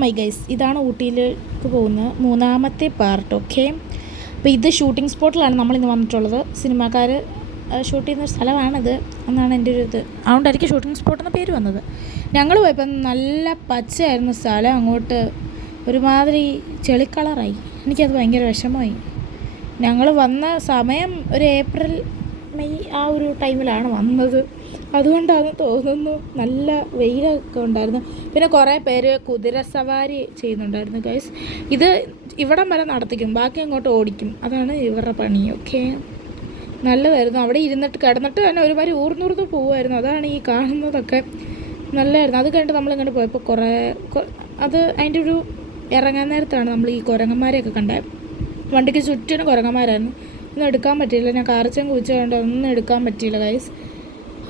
My guys, ഇതാണ് ഊട്ടിയിലേക്ക് പോകുന്ന മൂന്നാമത്തെ പാർട്ട്. ഓക്കെ, അപ്പോൾ ഇത് ഷൂട്ടിംഗ് സ്പോട്ടിലാണ് നമ്മളിന്ന് വന്നിട്ടുള്ളത്. സിനിമാക്കാർ ഷൂട്ട് ചെയ്യുന്ന ഒരു സ്ഥലമാണിത് എന്നാണ് എൻ്റെ ഒരു ഇത്. അതുകൊണ്ടായിരിക്കും ഷൂട്ടിംഗ് സ്പോട്ട് എന്ന പേര് വന്നത്. ഞങ്ങൾ പോയപ്പോൾ നല്ല പച്ചയായിരുന്നു സ്ഥലം. അങ്ങോട്ട് ഒരുമാതിരി ചെളിക്കളറായി. എനിക്കത് ഭയങ്കര വിഷമമായി. ഞങ്ങൾ വന്ന സമയം ഒരു ഏപ്രിൽ മെയ് ആ ഒരു ടൈമിലാണ് വന്നത്. അതുകൊണ്ടാണെന്ന് തോന്നുന്നു. നല്ല വെയിലൊക്കെ ഉണ്ടായിരുന്നു. പിന്നെ കുറേ പേര് കുതിര സവാരി ചെയ്യുന്നുണ്ടായിരുന്നു ഗൈസ്. ഇത് ഇവിടം വരെ നടത്തിക്കും, ബാക്കി അങ്ങോട്ട് ഓടിക്കും. അതാണ് ഇവരുടെ പണി. ഓക്കെ, നല്ലതായിരുന്നു. അവിടെ ഇരുന്നിട്ട് കിടന്നിട്ട് തന്നെ ഒരുമാതിരി ഊർന്നൂർന്ന് പോകുമായിരുന്നു. അതാണ് ഈ കാണുന്നതൊക്കെ. നല്ലതായിരുന്നു. അത് കഴിഞ്ഞിട്ട് നമ്മളിങ്ങോട്ട് പോയപ്പോൾ അത് അതിൻ്റെ ഒരു ഇറങ്ങാൻ നേരത്താണ് നമ്മൾ ഈ കുരങ്ങന്മാരെയൊക്കെ കണ്ടത്. വണ്ടിക്ക് ചുറ്റിനും കുരങ്ങന്മാരായിരുന്നു. ഒന്നും എടുക്കാൻ പറ്റിയില്ല. ഞാൻ കാർച്ചയും കുഴിച്ചുകൊണ്ട് ഒന്നും എടുക്കാൻ പറ്റിയില്ല ഗൈസ്.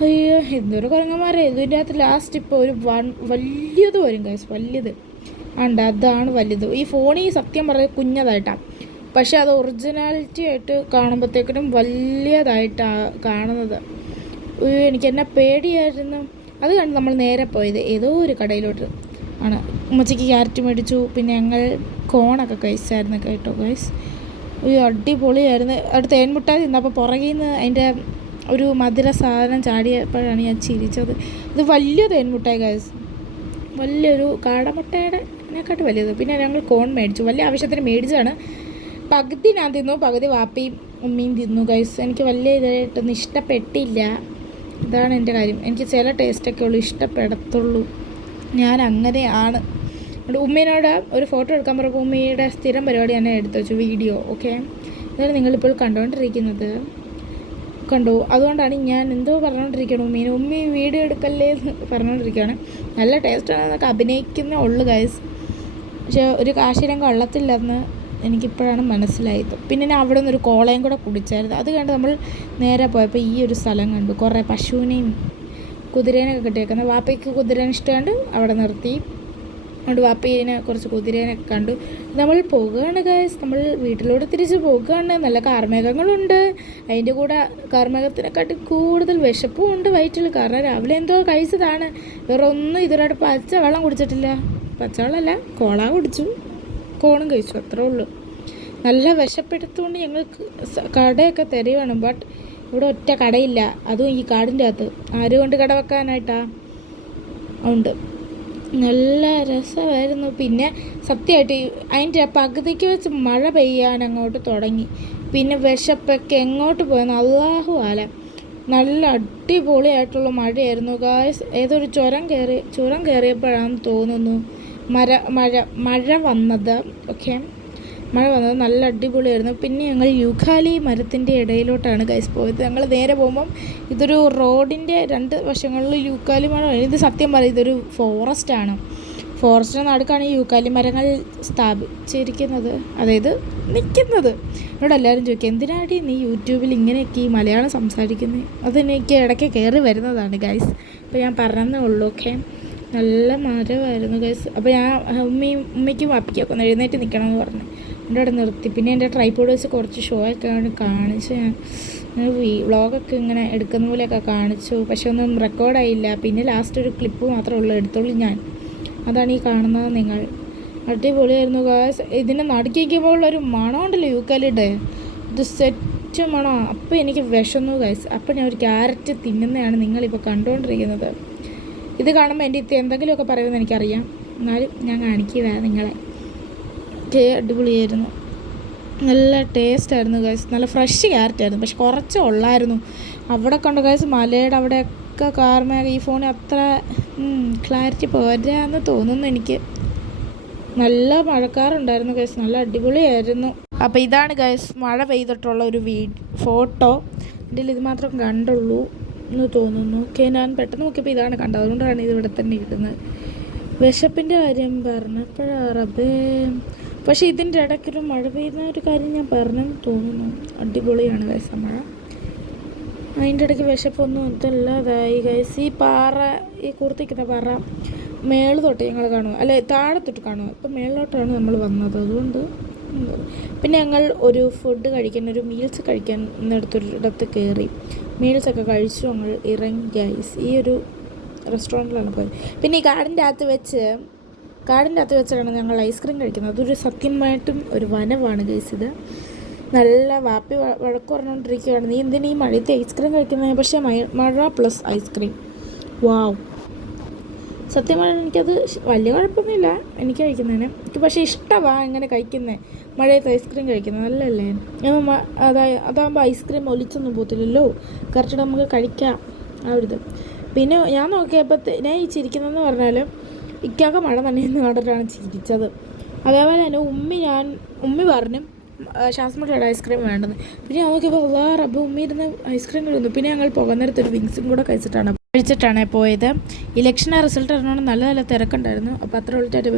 അയ്യോ, എന്തൊരു കുരങ്ങന്മാരെ. ഇതിൻ്റെ അകത്ത് ലാസ്റ്റ് ഇപ്പോൾ ഒരു വലിയത് വരും ഗൈസ്. വലിയത് ഉണ്ട്, അതാണ് വലുത്. ഈ ഫോണിൽ സത്യം പറയുക കുഞ്ഞതായിട്ടാണ്, പക്ഷെ അത് ഒറിജിനാലിറ്റി ആയിട്ട് കാണുമ്പോഴത്തേക്കിനും വലിയതായിട്ടാണ് കാണുന്നത്. എനിക്ക് എന്നെ പേടിയായിരുന്നു. അത് കണ്ട് നമ്മൾ നേരെ പോയത് ഏതോ ഒരു കടയിലോട്ട് ആണ്. ഉമ്മച്ചിക്ക് ക്യാരറ്റ് മേടിച്ചു. പിന്നെ ഞങ്ങൾ കോണൊക്കെ കഴിച്ചായിരുന്നു കേട്ടോ ഗൈസ്. അടിപൊളിയായിരുന്നു. അവിടെ തേൻമുട്ടായി തിന്നപ്പോൾ പുറകിൽ നിന്ന് അതിൻ്റെ ഒരു മധുര സാധനം ചാടിയപ്പോഴാണ് ഞാൻ ചിരിച്ചത്. ഇത് വലിയ തേൻമുട്ടായി ഗൈസ്, വലിയൊരു കാടമുട്ടയുടെനെക്കാട്ട് വലിയത്. പിന്നെ ഞങ്ങൾ കോൺ മേടിച്ചു, വലിയ ആവശ്യത്തിന് മേടിച്ചതാണ്. പകുതി ഞാൻ തിന്നു, പകുതി വാപ്പയും ഉമ്മയും തിന്നു ഗൈസ്. എനിക്ക് വലിയ ഇതായിട്ടൊന്നും ഇഷ്ടപ്പെട്ടില്ല. ഇതാണ് എൻ്റെ കാര്യം. എനിക്ക് ചില ടേസ്റ്റൊക്കെ ഉള്ളൂ ഇഷ്ടപ്പെടത്തുള്ളൂ. ഞാൻ അങ്ങനെയാണ്. ഉമ്മേനോട് ഒരു ഫോട്ടോ എടുക്കാൻ പറയുമ്പോൾ ഉമ്മയുടെ സ്ഥിരം പരിപാടി തന്നെ എടുത്തു വെച്ചു, വീഡിയോ. ഓക്കെ, അതാണ് നിങ്ങളിപ്പോൾ കണ്ടുകൊണ്ടിരിക്കുന്നത്. കണ്ടു. അതുകൊണ്ടാണ് ഞാൻ എന്തോ പറഞ്ഞുകൊണ്ടിരിക്കുകയാണ്. ഉമ്മി വീഡിയോ എടുക്കല്ലേ എന്ന് പറഞ്ഞുകൊണ്ടിരിക്കുകയാണ്. നല്ല ടേസ്റ്റാണെന്നൊക്കെ അഭിനയിക്കുന്നേ ഉള്ളു ഗൈസ്. പക്ഷേ ഒരു കാശിരം കൊള്ളത്തില്ലെന്ന് എനിക്കിപ്പോഴാണ് മനസ്സിലായത്. പിന്നെ ഞാൻ അവിടെ നിന്നൊരു കോളയും കൂടെ കുടിച്ചായിരുന്നു. അത് കണ്ട് നമ്മൾ നേരെ പോയപ്പോൾ ഈ ഒരു സ്ഥലം കണ്ടു. കുറേ പശുവിനെയും കുതിരേനെയൊക്കെ കിട്ടിയേക്കുന്നത്. വാപ്പയ്ക്ക് കുതിരേനെ ഇഷ്ടമുണ്ട്, അവിടെ നിർത്തി. അതുകൊണ്ട് വാപ്പീനെ കുറച്ച് കുതിരേനൊക്കെ കണ്ടു. നമ്മൾ പോകുകയാണ് ഗൈസ്. നമ്മൾ വീട്ടിലൂടെ തിരിച്ച് പോകുകയാണ്. നല്ല കാർമേഘങ്ങളുണ്ട്. അതിൻ്റെ കൂടെ കാർമേഘത്തിനെക്കാട്ടി കൂടുതൽ വിശപ്പും ഉണ്ട് വയറ്റിൽ. കാരണം രാവിലെ എന്തോ കഴിച്ചതാണ്. വേറെ ഒന്നും ഇതുവരെയായിട്ട് പച്ച വെള്ളം കുടിച്ചിട്ടില്ല. പച്ചവെള്ളമല്ല, കോള കുടിച്ചു, കോണും കഴിച്ചു, അത്രേ ഉള്ളൂ. നല്ല വിശപ്പെടുത്തുകൊണ്ട് ഞങ്ങൾക്ക് കടയൊക്കെ തിരയുവാണ്. ബട്ട് ഇവിടെ ഒറ്റ കടയില്ല, അതും ഈ കാടിൻ്റെ അകത്ത്. ആരും കൊണ്ട് കട വെക്കാനായിട്ടാ ഉണ്ട്. നല്ല രസമായിരുന്നു. പിന്നെ സത്യമായിട്ട് അതിൻ്റെ പകുതിക്ക് വെച്ച് മഴ പെയ്യാൻ അങ്ങോട്ട് തുടങ്ങി. പിന്നെ വിശപ്പൊക്കെ എങ്ങോട്ട് പോയെന്ന് അല്ലാഹു ആലം. നല്ല അടിപൊളിയായിട്ടുള്ള മഴയായിരുന്നു ഗായ്സ്. ഏതൊരു ചുരം കയറിയപ്പോഴാണെന്ന് തോന്നുന്നു മഴ വന്നത്. ഓക്കെ, മഴ വന്നത് നല്ല അടിപൊളിയായിരുന്നു. പിന്നെ ഞങ്ങൾ യൂക്കാലി മരത്തിൻ്റെ ഇടയിലോട്ടാണ് ഗൈസ് പോയത്. ഞങ്ങൾ നേരെ പോകുമ്പം ഇതൊരു റോഡിൻ്റെ രണ്ട് വശങ്ങളിൽ യൂക്കാലി മരം. ഇത് സത്യം പറയും ഇതൊരു ഫോറസ്റ്റാണ്. ഫോറസ്റ്റിന് നടുക്കാണ് ഈ യൂക്കാലി മരങ്ങൾ സ്ഥാപിച്ചിരിക്കുന്നത്, അതായത് നിൽക്കുന്നത്. എന്നോട് എല്ലാവരും ചോദിക്കും, എന്തിനാടി നീ യൂട്യൂബിൽ ഇങ്ങനെയൊക്കെ ഈ മലയാളം സംസാരിക്കുന്നത്? അതെനിക്ക് ഇടയ്ക്ക് കയറി വരുന്നതാണ് ഗൈസ്. അപ്പോൾ ഞാൻ പറഞ്ഞതേ ഉള്ളൂ. ഓക്കെ, നല്ല മരമായിരുന്നു ഗൈസ്. അപ്പോൾ ഞാൻ ഉമ്മയ്ക്കും വാപ്പിക്കൊക്കെ ഒന്ന് എഴുന്നേറ്റ് നിൽക്കണമെന്ന് പറഞ്ഞു. എൻ്റെ അവിടെ നിർത്തി. പിന്നെ എൻ്റെ ട്രൈപോഡ് വെച്ച് കുറച്ച് ഷോ ഒക്കെ കാണിച്ചു. ഞാൻ വ്ളോഗൊക്കെ ഇങ്ങനെ എടുക്കുന്ന പോലെയൊക്കെ കാണിച്ചു. പക്ഷെ ഒന്നും റെക്കോർഡായില്ല. പിന്നെ ലാസ്റ്റ് ഒരു ക്ലിപ്പ് മാത്രമേ ഉള്ളൂ എടുത്തോളൂ ഞാൻ. അതാണ് ഈ കാണുന്നത് നിങ്ങൾ. അടിപൊളിയായിരുന്നു ഗായ്സ്. ഇതിനെ നടുക്കിക്കുമ്പോൾ ഉള്ളൊരു മണമുണ്ടല്ലോ യൂക്കാലിയുടെ, ഇത് സെറ്റ് മണമാണ്. അപ്പോൾ എനിക്ക് വിശന്നു ഗായ്സ്. അപ്പോൾ ഞാൻ ഒരു ക്യാരറ്റ് തിന്നുന്നതാണ് നിങ്ങളിപ്പോൾ കണ്ടുകൊണ്ടിരിക്കുന്നത്. ഇത് കാണുമ്പോൾ എൻ്റെ ഇത്തി എന്തെങ്കിലുമൊക്കെ പറയുമെന്ന് എനിക്കറിയാം, എന്നാലും ഞാൻ കാണിക്കുക നിങ്ങളെ. അടിപൊളിയായിരുന്നു, നല്ല ടേസ്റ്റായിരുന്നു ഗൈസ്. നല്ല ഫ്രഷ് ക്യാരറ്റായിരുന്നു, പക്ഷെ കുറച്ചേ ഉള്ളായിരുന്നു. അവിടെ കണ്ട ഗൈസ് മലയുടെ അവിടെയൊക്കെ കാർമേഘ. ഈ ഫോണിൽ അത്ര ക്ലാരിറ്റി പോരാന്ന് തോന്നുന്നു എനിക്ക്. നല്ല മഴക്കാറുണ്ടായിരുന്നു ഗൈസ്, നല്ല അടിപൊളിയായിരുന്നു. അപ്പോൾ ഇതാണ് ഗൈസ് മഴ പെയ്തിട്ടുള്ള ഒരു ഫോട്ടോ. ഇതിൽ ഇത് മാത്രം കണ്ടുള്ളൂ എന്ന് തോന്നുന്നു. ഓക്കെ, ഞാൻ പെട്ടെന്ന് നോക്കിയപ്പോൾ ഇതാണ് കണ്ടത്, അതുകൊണ്ടാണ് ഇത് ഇവിടെ തന്നെ ഇടുന്നത്. വിശപ്പിൻ്റെ കാര്യം പറഞ്ഞപ്പോഴാണ് റബ്ബേ. പക്ഷേ ഇതിൻ്റെ ഇടയ്ക്കൊരു മഴ പെയ്യുന്ന ഒരു കാര്യം ഞാൻ പറഞ്ഞെന്ന് തോന്നുന്നു. അടിപൊളിയാണ് ഗൈസ് ആ മഴ. അതിൻ്റെ ഇടയ്ക്ക് വിശപ്പൊന്നും ഇതല്ലാതായി ഗൈസ്. ഈ പാറ, ഈ കൂർത്തിക്കുന്ന പാറ മേള് തൊട്ട് ഞങ്ങൾ കാണുക, അല്ലെ താഴെ തൊട്ട് കാണുക. ഇപ്പം മേളിലോട്ടാണ് നമ്മൾ വന്നത്, അതുകൊണ്ട്. പിന്നെ ഞങ്ങൾ ഒരു ഫുഡ് കഴിക്കാൻ, ഒരു മീൽസ് കഴിക്കാൻ ഇടത്ത് കയറി. മീൽസൊക്കെ കഴിച്ചു ഞങ്ങൾ ഇറങ്ങി ഗൈസ്. ഈ ഒരു റെസ്റ്റോറൻറ്റിലാണ് പോയത്. പിന്നെ ഈ കാടിൻ്റെ അകത്ത് വെച്ച് കാടിൻ്റെ അകത്ത് വെച്ചാണ് ഞങ്ങൾ ഐസ്ക്രീം കഴിക്കുന്നത്. അതൊരു സത്യമായിട്ടും ഒരു വനമാണ് ഗൈസ്. ഇത് നല്ല വാപ്പി വഴക്ക് പറഞ്ഞുകൊണ്ടിരിക്കുകയാണ്, നീ എന്തിനാ ഈ മഴയത്ത് ഐസ്ക്രീം കഴിക്കുന്നത്? പക്ഷേ മഴ പ്ലസ് ഐസ്ക്രീം, വാവ്. സത്യമാണ്, എനിക്കത് വലിയ കുഴപ്പമൊന്നുമില്ല എനിക്ക് കഴിക്കുന്നതിന്. എനിക്ക് പക്ഷേ ഇഷ്ടമാണ് ഇങ്ങനെ കഴിക്കുന്നത്, മഴയത്ത് ഐസ്ക്രീം കഴിക്കുന്നത് നല്ലതല്ലേ. അതാകുമ്പോൾ ഐസ്ക്രീം ഒലിച്ചൊന്നും പോകത്തില്ലല്ലോ, കറക്റ്റ് നമുക്ക് കഴിക്കാം ആ ഒരിത്. പിന്നെ ഞാൻ നോക്കിയപ്പോൾ ഞാൻ ഈ ചിരിക്കുന്നതെന്ന് പറഞ്ഞാൽ ഇക്കാക്ക മഴ നനയെന്ന് കണ്ടിട്ടാണ് ചിരിച്ചത്. അതേപോലെ തന്നെ ഉമ്മി പറഞ്ഞു ശ്വാസമുട്ടയുടെ ഐസ്ക്രീം വേണ്ടെന്ന്. പിന്നെ ഞാൻ നോക്കിയപ്പോൾ റബ്ബ് ഉമ്മി ഇരുന്ന് ഐസ്ക്രീം കഴിക്കുന്നു. പിന്നെ ഞങ്ങൾ പോകുന്നേരത്ത് ഒരു വിങ്സും കൂടെ കഴിച്ചിട്ടാണ് പോയത്. ഇലക്ഷൻ്റെ റിസൾട്ട് അറിഞ്ഞുകൊണ്ട് നല്ല തിരക്കുണ്ടായിരുന്നു. അപ്പോൾ അത്ര ഉള്ളിട്ടായിട്ട്